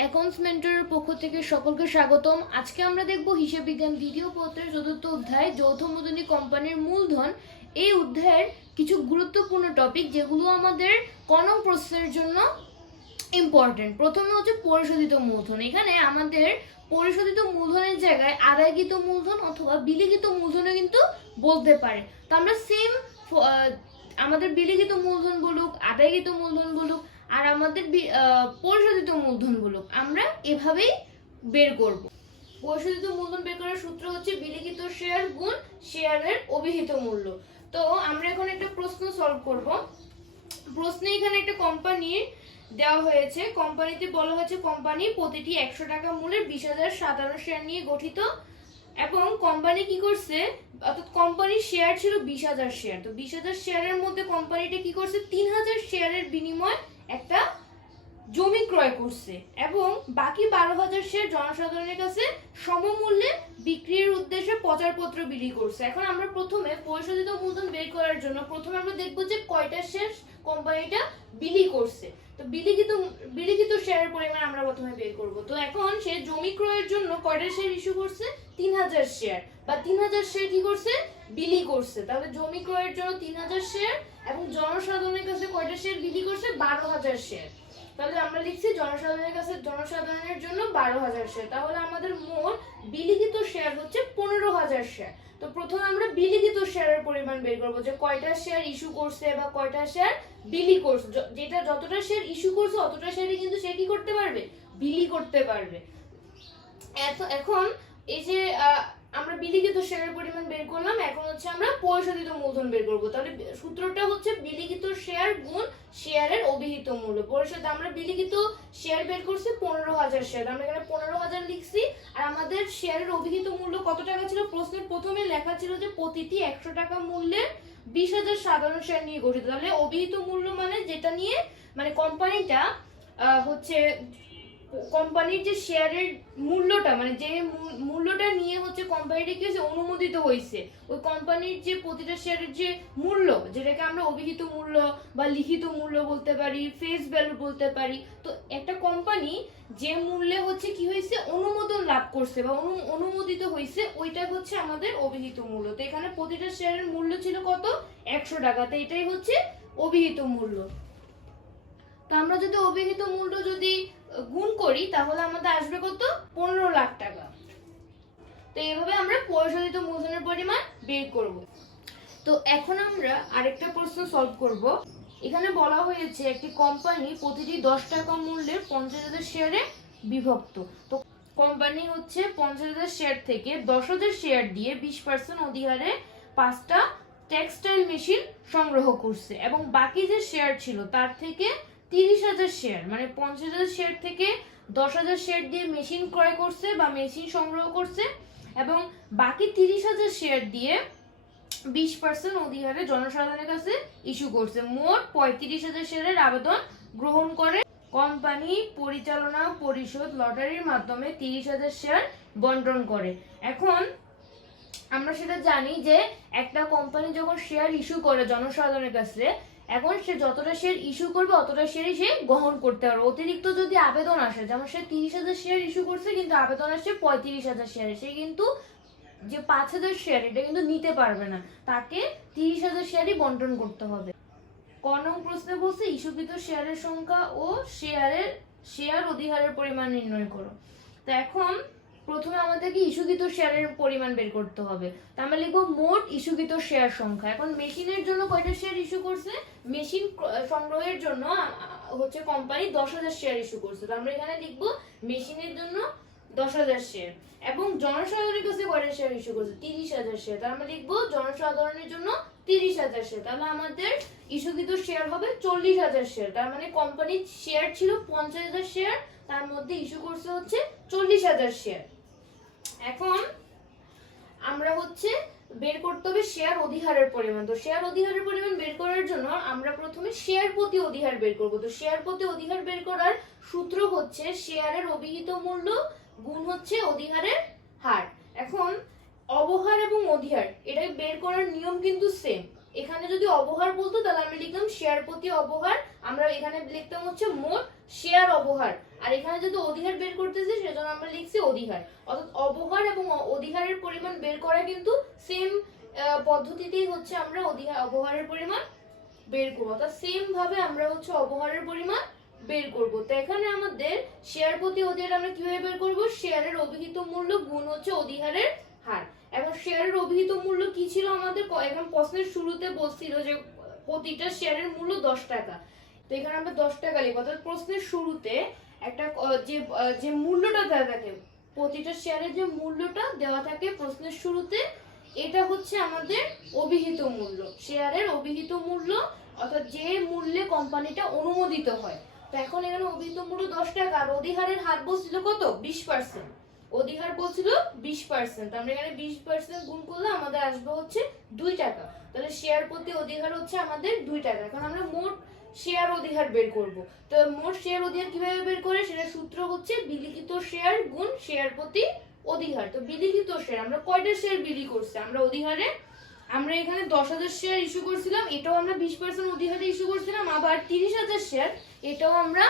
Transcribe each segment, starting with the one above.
অ্যাকাউন্টসমেন্টের পক্ষ থেকে সকলকে স্বাগতম। আজকে আমরা দেখব হিসাব বিজ্ঞান দ্বিতীয় পত্রের চতুর্থ অধ্যায়, যৌথ মূলধনী কোম্পানির মূলধন। এই অধ্যায়ের কিছু গুরুত্বপূর্ণ টপিক যেগুলো আমাদের কনম প্রসেসের জন্য ইম্পর্টেন্ট প্রথমে হচ্ছে পরিশোধিত মূলধন। এখানে আমাদের পরিশোধিত মূলধনের জায়গায় আদায়কৃত মূলধন অথবা বিলিখিত মূলধনও কিন্তু বলতে পারে। তো আমরা সেম আমাদের বিলিখিত মূলধন বলুক, আদায়কৃত মূলধন বলুক আর আমাদের পরিশোধিত মূলধন বলুক আমরা এভাবেই বের করব। পরিশোধিত মূলধন বের করার সূত্র হচ্ছে বিলিখিত শেয়ার গুণ শেয়ারের অভিহিত মূল্য। তো আমরা এখন একটা প্রশ্ন সলভ করব। প্রশ্নে এখানে একটা কোম্পানির দেওয়া হয়েছে। কোম্পানিতে বলা হয়েছে কোম্পানি প্রতিটি একশো টাকা মূল্যের বিশ হাজার সাতান্ন শেয়ার নিয়ে গঠিত এবং কোম্পানি কি করছে? অর্থাৎ কোম্পানির শেয়ার ছিল বিশ হাজার শেয়ার তো বিশ হাজার শেয়ারের মধ্যে কোম্পানিটা কি করছে? তিন হাজার শেয়ারের বিনিময়ে একটা জমি ক্রয় করছে এবং বাকি বারো হাজার শেয়ার জনসাধারণের কাছে সমমূল্যে বিক্রির উদ্দেশ্যে প্রচারপত্র বিলি করছে। এখন আমরা প্রথমে পরিশোধিত মূলধন বের করার জন্য প্রথমে আমরা দেখব যে কয়টা শেয়ার কোম্পানিটা বিলি করছে। তো বিলিখিত বিলিখিত শেয়ারের পরিমাণ আমরা প্রথমে বের করব। তো এখন সে জমি ক্রয়ের জন্য কয়টা শেয়ার ইস্যু করছে? তিন হাজার শেয়ার বা তিন হাজার শেয়ার কি করছে? বিলি করছে। তাহলে জমি ক্রয়ের জন্য তিন হাজার শেয়ার এবং জনসাধারণের কাছে কয়টা শেয়ার বিলি করছে? বারো হাজার শেয়ার তাহলে আমরা লিখছি জনসাধারণের কাছে জনসাধারণের জন্য বারো হাজার শেয়ার তাহলে আমাদের মোট বিলিখিত শেয়ার হচ্ছে পনেরো হাজার শেয়ার তো প্রথমে আমরা বিলিখিত শেয়ারের পরিমাণ বের করব যে কয়টা শেয়ার ইস্যু করছে বা কয়টা শেয়ার বিলি করছে। যেটা যতটা শেয়ার ইস্যু করছে, অতটা শেয়ারই কিন্তু সে কি করতে পারবে? বিলি করতে পারবে। এখন এই যে আমরা বিলিখিত শেয়ারের পরিমাণ বের করলাম, এখন হচ্ছে আমরা পরিশোধিত মূলধন বের করব। তাহলে সূত্রটা হচ্ছে বিলিখিত শেয়ার গুণ শেয়ারের অভিহিত মূল্য। পরিশোধ আমরা বিলিখিত শেয়ার বের করছি পনেরো হাজার শেয়ার। আমরা এখানে পনেরো হাজার লিখছি, আর আমাদের শেয়ারের অভিহিত মূল্য কত টাকা ছিল? প্রশ্নের প্রথমে লেখা ছিল যে প্রতিটি একশো টাকা মূল্যের বিশ হাজার সাধারণ শেয়ার নিয়ে গঠিত। তাহলে অভিহিত মূল্য মানে যেটা নিয়ে মানে কোম্পানিটা হচ্ছে কোম্পানির যে শেয়ারের মূল্যটা মানে যে মূল্যটা নিয়ে হচ্ছে কোম্পানিটা কি হয়েছে, অনুমোদিত হয়েছে, ওই কোম্পানির যে প্রতিটা শেয়ারের যে মূল্য, যেটাকে আমরা অভিহিত মূল্য বা লিখিত মূল্য বলতে পারি ফেস ভ্যালু বলতে পারি, তো একটা কোম্পানি যে মূল্যে হচ্ছে কি হয়েছে, অনুমোদন লাভ করছে বা অনু- অনুমোদিত হয়েছে ওইটা হচ্ছে আমাদের অভিহিত মূল্য। তো এখানে প্রতিটা শেয়ারের মূল্য ছিল কত? একশো টাকা। তো এটাই হচ্ছে অভিহিত মূল্য। তো আমরা যদি অভিহিত মূল্য যদি গুণ করি, তাহলে আমাদের আসবে কত? পনেরো লাখ টাকা। তো এইভাবে আমরা পরিশোধিত মূলধনের পরিমাণ বের করব। তো এখন আমরা আরেকটা প্রশ্ন সলভ করব। এখানে বলা হয়েছে একটি কোম্পানি প্রতিটি দশ টাকা মূল্যের পঞ্চাশ হাজার শেয়ারে বিভক্ত। তো কোম্পানি হচ্ছে পঞ্চাশ হাজার শেয়ার থেকে দশ হাজার শেয়ার দিয়ে বিশ পার্সেন্ট অধিহারে পাঁচটা টেক্সটাইল মেশিন সংগ্রহ করছে। এবং বাকি যে শেয়ার ছিল, তার থেকে তিরিশ হাজার শেয়ার মানে পঞ্চাশ হাজার শেয়ার থেকে দশ হাজার শেয়ার দিয়ে মেশিন ক্রয় করছে বা মেশিন সংগ্রহ করছে এবং বাকি তিরিশ হাজার শেয়ার দিয়ে বিশ পার্সেন্ট অধিহারে জনসাধারণের কাছে ইস্যু করছে। মোট পঁয়ত্রিশ হাজার শেয়ারের আবেদন গ্রহণ করে কোম্পানি পরিচালনা পরিষদ লটারির মাধ্যমে তিরিশ হাজার শেয়ার বন্টন করে। এখন আমরা সেটা জানি যে একটা কোম্পানি যখন শেয়ার ইস্যু করে জনসাধারণের কাছে এখন সে যতটা শেয়ার ইস্যু করবে, অতটা শেয়ারই সে গ্রহণ করতে পারবে। অতিরিক্ত যদি আবেদন আসে, যেমন সে তিরিশ হাজার শেয়ার ইস্যু করছে, কিন্তু আবেদন আসছে পঁয়ত্রিশ হাজার শেয়ারে সে কিন্তু যে পাঁচ হাজার শেয়ার এটা কিন্তু নিতে পারবে না। তাকে তিরিশ হাজার শেয়ারই বন্টন করতে হবে। ক নং প্রশ্নে বলছে, ইস্যুকৃত শেয়ারের সংখ্যা ও শেয়ারের শেয়ার অধিহারের পরিমাণ নির্ণয় করো। তো এখন প্রথমে আমাদেরকে ইস্যুকৃত শেয়ারের পরিমাণ বের করতে হবে। তা আমরা লিখব মোট ইস্যুকৃত শেয়ার সংখ্যা। এখন মেশিনের জন্য কয়টা শেয়ার ইস্যু করছে? মেশিন সংগ্রহের জন্য হচ্ছে কোম্পানি দশ হাজার শেয়ার ইস্যু করছে। তো আমরা এখানে লিখব মেশিনের জন্য দশ হাজার শেয়ার এবং জনসাধারণের কাছে কয়টা শেয়ার ইস্যু করছে? তিরিশ হাজার শেয়ার তার আমরা লিখব জনসাধারণের জন্য তিরিশ হাজার শেয়ার তাহলে আমাদের ইস্যুকৃত শেয়ার হবে চল্লিশ হাজার শেয়ার তার মানে কোম্পানির শেয়ার ছিল পঞ্চাশ হাজার শেয়ার তার মধ্যে ইস্যু করছে হচ্ছে চল্লিশ হাজার শেয়ার এখন আমরা হচ্ছে বের করতে হবে শেয়ার অধিহারের পরিমাণ। তো শেয়ার অধিহারের পরিমাণ বের করার জন্য আমরা প্রথমে শেয়ার প্রতি অধিহার বের করব। তো শেয়ার প্রতি অধিহার বের করার সূত্র হচ্ছে শেয়ারের অভিহিত মূল্য গুণ হচ্ছে অধিহারের হার। এখন অবহার এবং অধিহার এটা বের করার নিয়ম কিন্তু সেম এখানে যদি অবহার বলতো, তাহলে আমি লিখতাম শেয়ার প্রতি অবহার। আমরা এখানে লিখতাম হচ্ছে মোট শেয়ার অবহার। আর এখানে যদি অধিহার বের করতেছি সেজন্য আমরা লিখছি অধিহার। অর্থাৎ অবহার এবং অ- অধিহারের পরিমাণ বের করা কিন্তু সেম পদ্ধতিতেই হচ্ছে আমরা অধিহার অবহারের পরিমাণ বের করব। অর্থাৎ সেম ভাবে আমরা হচ্ছে অবহারের পরিমাণ বের করব। তো এখানে আমাদের শেয়ার প্রতি অধিহার আমরা কীভাবে বের করব? শেয়ারের অভিহিত মূল্য গুণ হচ্ছে অধিহারের হার। এবং শেয়ারের অভিহিত মূল্য কি ছিল আমাদের এখন প্রশ্নের শুরুতে বলছিল যে, প্রতিটা শেয়ারের মূল্য দশ টাকা। তো এখানে আমরা দশ টাকা লিখব। অর্থাৎ প্রশ্নের শুরুতে একটা যে যে মূল্যটা দেওয়া থাকে, প্রতিটা শেয়ারের যে মূল্যটা দেওয়া থাকে প্রশ্নের শুরুতে, এটা হচ্ছে আমাদের অভিহিত মূল্য। শেয়ারের অভিহিত মূল্য, অর্থাৎ যে মূল্যে কোম্পানিটা অনুমোদিত হয়। তো এখন এখানে অভিহিত মূল্য দশ টাকা, আর অধিহারের হার বসছিল কত? বিশ পার্সেন্ট অধিহার বলছিল বিশ পার্সেন্ট আমরা এখানে বিশ পার্সেন্ট গুণ করলে আমাদের আসবে হচ্ছে দুই টাকা। তাহলে শেয়ার প্রতি অধিকার হচ্ছে আমাদের দুই টাকা। এখন আমরা মোট শেয়ার অধিহার বের করব। তো মোট শেয়ার অধিকার কীভাবে বের করে? সেটা সূত্র হচ্ছে বিলিখিত শেয়ার গুণ শেয়ার প্রতি অধিহার। তো বিলিখিত শেয়ার আমরা কয়টা শেয়ার বিলি করছি? আমরা অধিহারে, আমরা এখানে দশ হাজার শেয়ার ইস্যু করছিলাম, এটাও আমরা বিশ পার্সেন্ট অধিহারে ইস্যু করছিলাম, আবার তিরিশ হাজার শেয়ার এটাও আমরা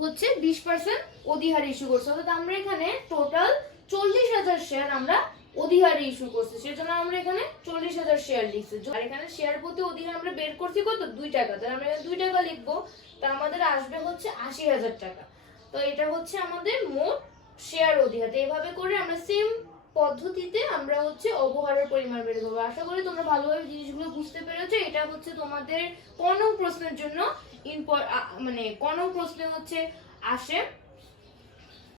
হচ্ছে বিশ পার্সেন্ট অধিহার ইস্যু করছে। অর্থাৎ আমরা এখানে টোটাল চল্লিশ হাজার শেয়ার আমরা অধিহারে ইস্যু করছি। সেজন্য আমরা এখানে চল্লিশ হাজার শেয়ার লিখছি। আর এখানে শেয়ার প্রতি অধিহার আমরা বের করছি কত? দুই টাকা। তাহলে আমরা দুই টাকা লিখব। তা আমাদের আসবে হচ্ছে আশি হাজার টাকা। তো এটা হচ্ছে আমাদের মোট শেয়ার অধিহার। তো এভাবে করে আমরা সেম পদ্ধতিতে আমরা হচ্ছে অবহারের পরিমাণ বের করব আশা করি তোমরা ভালোভাবে জিনিসগুলো বুঝতে পেরেছ। এটা হচ্ছে তোমাদের কোনো প্রশ্নের জন্য ইম্পর- মানে কোনো প্রশ্নে হচ্ছে আসে।